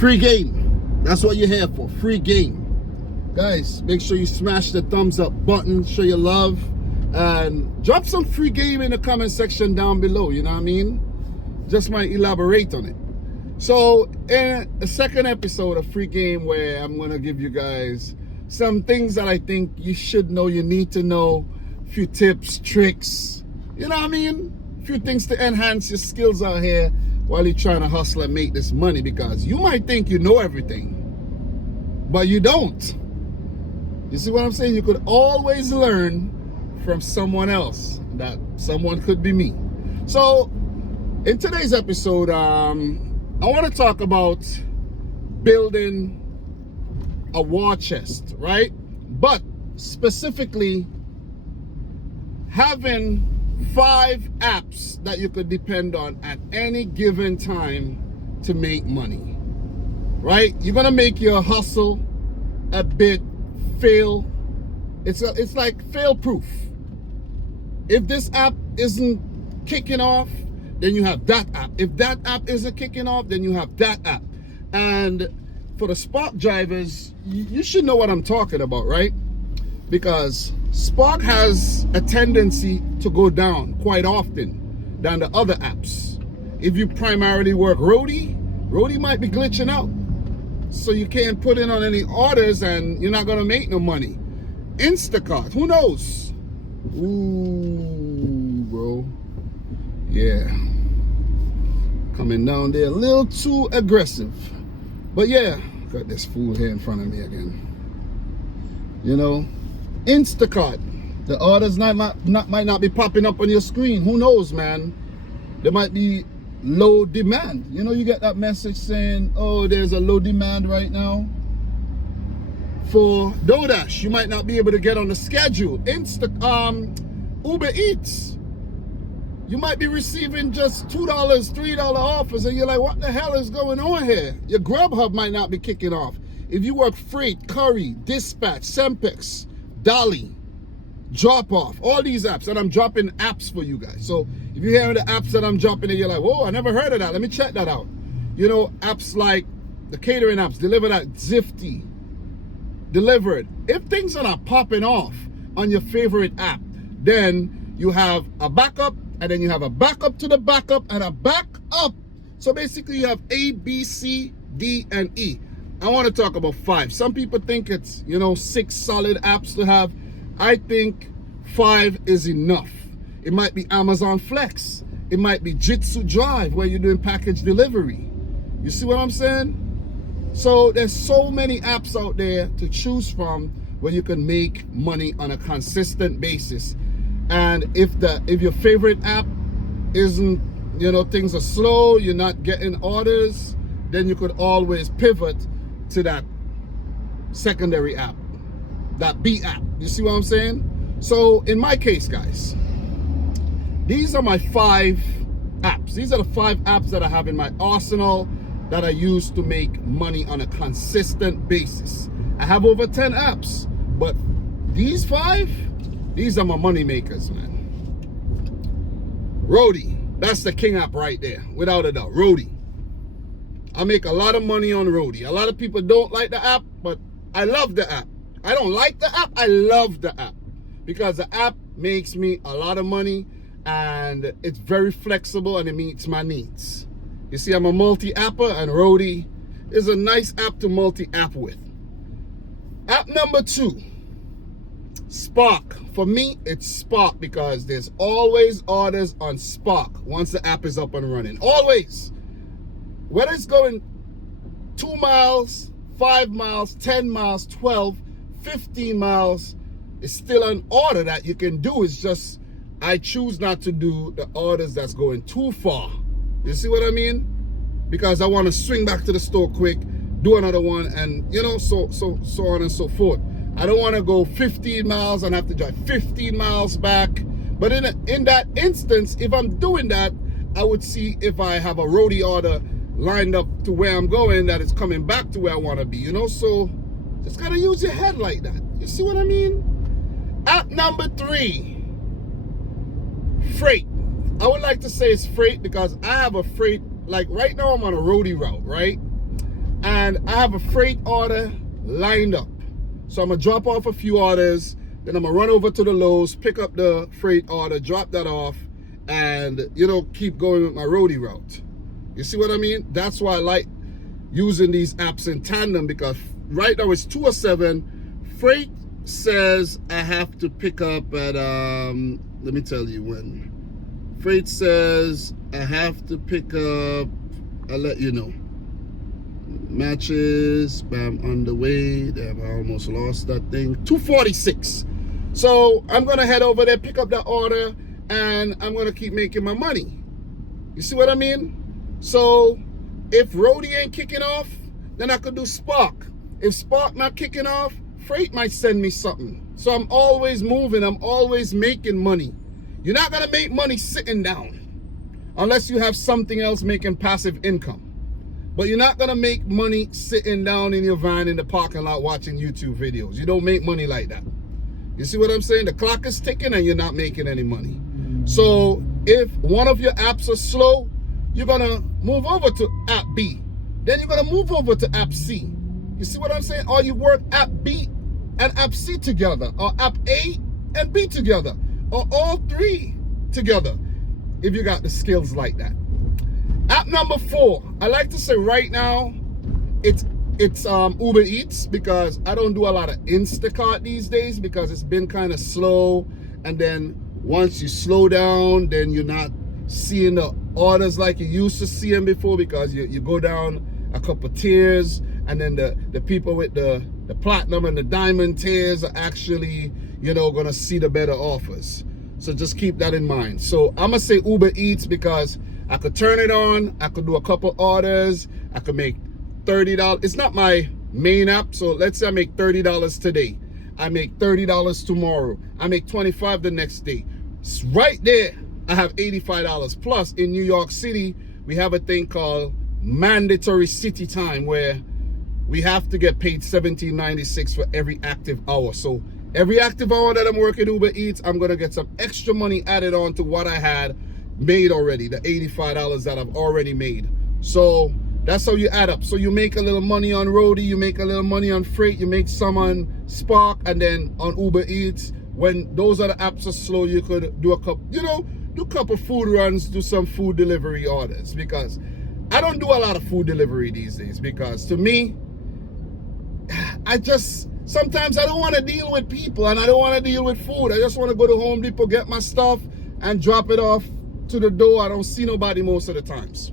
Free game. That's what you're here for. Free game. Guys, make sure you smash the thumbs up button, show your love, and drop some free game in the comment section down below, you know what I mean? Just might elaborate on it. So, in the second episode of Free Game, where I'm going to give you guys some things that I think you should know, you need to know, a few tips, tricks, you know what I mean? A few things to enhance your skills out here while you're trying to hustle and make this money, because you might think you know everything, but you don't. You see what I'm saying? You could always learn from someone else. That someone could be me. So, in today's episode, I want to talk about building a war chest, right? But specifically, having 5 apps that you could depend on at any given time to make money, right? You're going to make your hustle a bit fail. It's like fail proof. If this app isn't kicking off, then you have that app. If that app isn't kicking off, then you have that app. And for the Spark drivers, you should know what I'm talking about, right? Because Spark has a tendency to go down quite often than the other apps. If you primarily work Roadie might be glitching out. So you can't put in on any orders and you're not gonna make no money. Instacart, who knows? Ooh, bro. Yeah. Coming down there a little too aggressive. But yeah, got this fool here in front of me again. You know, Instacart, the orders might not be popping up on your screen. Who knows, man? There might be low demand. You know, you get that message saying, oh, there's a low demand right now for DoorDash. You might not be able to get on the schedule. Uber Eats, you might be receiving just $2, $3 offers, and you're like, what the hell is going on here? Your Grubhub might not be kicking off. If you work Freight, Curry, Dispatch, Sempex, Dolly, Drop Off, all these apps, and I'm dropping apps for you guys. So if you're hearing the apps that I'm dropping, and you're like, whoa, I never heard of that. Let me check that out. You know, apps like the catering apps, Delivered at Zifty, Delivered. If things are not popping off on your favorite app, then you have a backup, and then you have a backup to the backup, and a backup. So basically you have A, B, C, D, and E. I want to talk about 5. Some people think it's, 6 solid apps to have. I think 5 is enough. It might be Amazon Flex. It might be Jitsu Drive, where you're doing package delivery. You see what I'm saying? So there's so many apps out there to choose from where you can make money on a consistent basis. And if your favorite app isn't, things are slow, you're not getting orders, then you could always pivot to that secondary app, that B app. You see what I'm saying? So in my case, guys, these are my 5 apps. These are the 5 apps that I have in my arsenal that I use to make money on a consistent basis. I have over 10 apps, but these 5, these are my money makers, man. Roadie, that's the king app right there, without a doubt. Roadie. I make a lot of money on Roadie. A lot of people don't like the app, but I love the app. I don't like the app, I love the app. Because the app makes me a lot of money, and it's very flexible, and it meets my needs. You see, I'm a multi-apper, and Roadie is a nice app to multi-app with. App number 2, Spark. For me, it's Spark because there's always orders on Spark once the app is up and running. Always. Whether it's going 2 miles, 5 miles, 10 miles, 12, 15 miles, it's still an order that you can do. It's just, I choose not to do the orders that's going too far. You see what I mean? Because I want to swing back to the store quick, do another one, and so on and so forth. I don't want to go 15 miles and have to drive 15 miles back. But in that instance, if I'm doing that, I would see if I have a Roadie order lined up to where I'm going, that it's coming back to where I want to be, so just gotta use your head like that. You see what I mean? App number 3, Freight. I would like to say it's Freight because I have a Freight, like right now I'm on a Roadie route, right? And and I have a freight order lined up. So I'm gonna drop off a few orders, then I'm gonna run over to the Lowe's, pick up the freight order, drop that off, and keep going with my roadie route. You see what I mean? That's why I like using these apps in tandem, because right now it's 2:07. Freight says I have to pick up at let me tell you when. Freight says I have to pick up, I'll let you know. Matches, bam, on the way. Damn, I almost lost that thing. 2:46. So I'm gonna head over there, pick up that order, and I'm gonna keep making my money. You see what I mean? So if Roadie ain't kicking off, then I could do Spark. If Spark not kicking off, Freight might send me something. So I'm always moving, I'm always making money. You're not gonna make money sitting down unless you have something else making passive income. But you're not gonna make money sitting down in your van in the parking lot watching YouTube videos. You don't make money like that. You see what I'm saying? The clock is ticking and you're not making any money. So if one of your apps are slow, you're gonna move over to app B. Then you're gonna move over to app C. You see what I'm saying? Or you work app B and app C together, or app A and B together, or all three together, if you got the skills like that. App number 4, I like to say right now, it's Uber Eats, because I don't do a lot of Instacart these days because it's been kind of slow. And then once you slow down, then you're not seeing the orders like you used to see them before, because you go down a couple tiers, and then the people with the platinum and the diamond tiers are actually gonna see the better offers. So just keep that in mind. So I'm gonna say Uber Eats because I could turn it on, I could do a couple orders, I could make $30. It's not my main app, so let's say I make $30 today, I make $30 tomorrow, I make $25 the next day. It's right there, I have $85. Plus in New York City, we have a thing called mandatory city time, where we have to get paid $17.96 for every active hour. So every active hour that I'm working Uber Eats, I'm gonna get some extra money added on to what I had made already, the $85 that I've already made. So that's how you add up. So you make a little money on Roadie, you make a little money on Freight, you make some on Spark, and then on Uber Eats, when those other apps are slow, you could do a couple, do a couple food runs, do some food delivery orders, because I don't do a lot of food delivery these days, because to me, sometimes I don't want to deal with people and I don't want to deal with food. I just want to go to Home Depot, get my stuff, and drop it off to the door. I don't see nobody most of the times.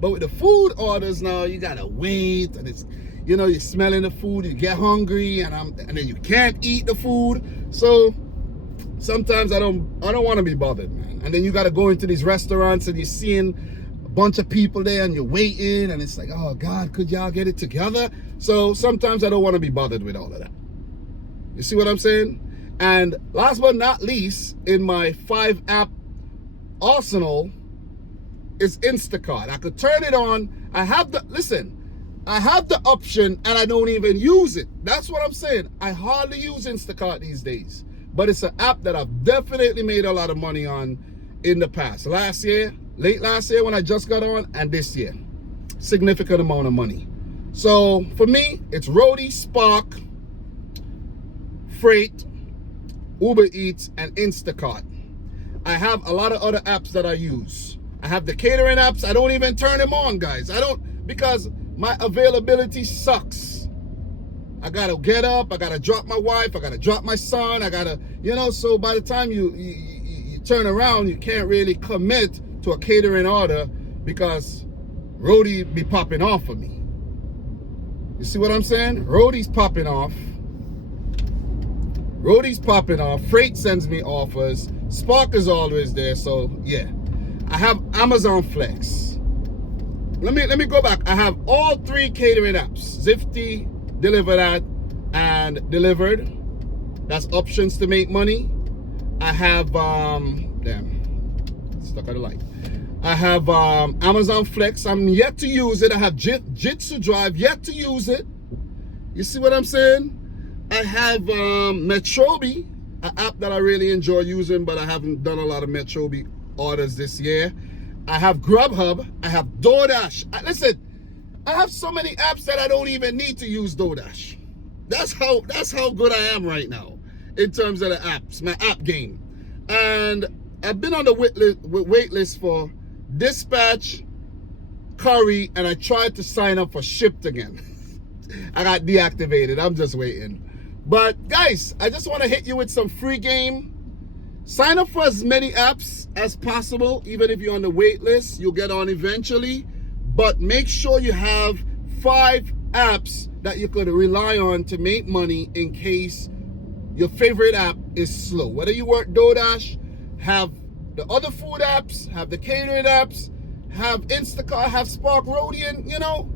But with the food orders now, you gotta wait, and it's, you're smelling the food, you get hungry, and then you can't eat the food. So sometimes I don't want to be bothered, man. And then you gotta go into these restaurants and you're seeing a bunch of people there and you're waiting, and it's like, oh God, could y'all get it together? So sometimes I don't want to be bothered with all of that. You see what I'm saying? And last but not least, in my 5-app arsenal is Instacart. I could turn it on. I have the option and I don't even use it. That's what I'm saying. I hardly use Instacart these days, but it's an app that I've definitely made a lot of money on in the past. Late last year when I just got on, and this year, significant amount of money. So for me, it's Roadie, Spark, Freight, Uber Eats, and Instacart. I have a lot of other apps that I use. I have the catering apps. I don't even turn them on, guys. I don't, because my availability sucks. I gotta get up, I gotta drop my wife, I gotta drop my son, I gotta, so by the time you turn around, you can't really commit to a catering order because Roadie be popping off for me. You see what I'm saying? Roadie's popping off. Freight sends me offers. Spark is always there. So yeah, I have Amazon Flex. Let me go back. I have all 3 catering apps: Zifty, Deliver That, and Delivered. That's options to make money. I have stuck at the light. I have Amazon Flex. I'm yet to use it. I have Jitsu Drive, yet to use it. You see what I'm saying? I have Metrobi, an app that I really enjoy using, but I haven't done a lot of Metrobi orders this year. I have Grubhub. I have DoorDash. Listen, I have so many apps that I don't even need to use DoorDash. That's how good I am right now in terms of the apps, my app game. And I've been on the wait list for Dispatch, Curry, and I tried to sign up for Shipped again. I got deactivated. I'm just waiting. But guys, I just want to hit you with some free game. Sign up for as many apps as possible. Even if you're on the wait list, you'll get on eventually. But make sure you have 5 apps that you could rely on to make money in case your favorite app is slow. Whether you work DoorDash, have the other food apps, have the catering apps, have Instacart, have Spark Rodian, you know,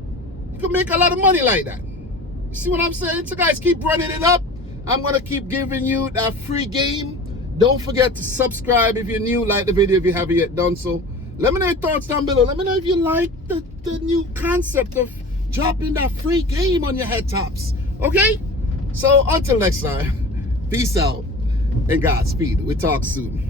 you can make a lot of money like that. You see what I'm saying? So guys, keep running it up. I'm going to keep giving you that free game. Don't forget to subscribe if you're new, like the video if you haven't yet done so. Let me know your thoughts down below. Let me know if you like the new concept of dropping that free game on your head tops. Okay? So until next time, peace out and Godspeed. We'll talk soon.